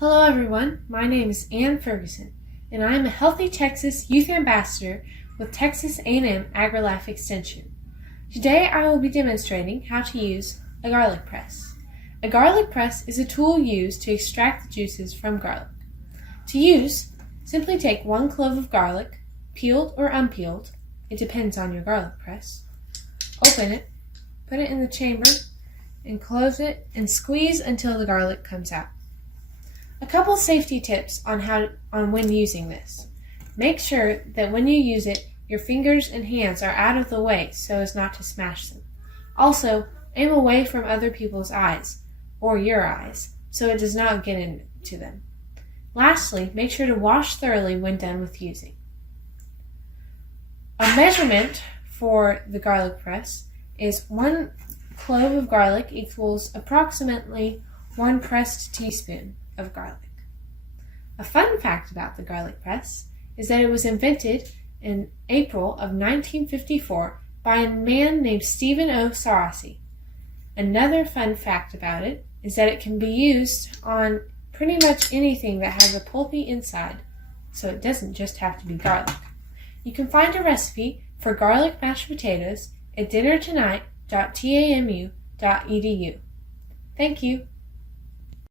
Hello everyone, my name is Ann Ferguson, and I am a Healthy Texas Youth Ambassador with Texas A&M AgriLife Extension. Today I will be demonstrating how to use a garlic press. A garlic press is a tool used to extract the juices from garlic. To use, simply take 1 clove of garlic, peeled or unpeeled, it depends on your garlic press. Open it, put it in the chamber, and close it and squeeze until the garlic comes out. A couple safety tips on when using this. Make sure that when you use it, your fingers and hands are out of the way so as not to smash them. Also, aim away from other people's eyes, or your eyes, so it does not get into them. Lastly, make sure to wash thoroughly when done with using. A measurement for the garlic press is 1 clove of garlic equals approximately 1 pressed teaspoon of garlic. A fun fact about the garlic press is that it was invented in April of 1954 by a man named Stephen O. Sarasi. Another fun fact about it is that it can be used on pretty much anything that has a pulpy inside, so it doesn't just have to be garlic. You can find a recipe for garlic mashed potatoes at dinnertonight.tamu.edu. Thank you.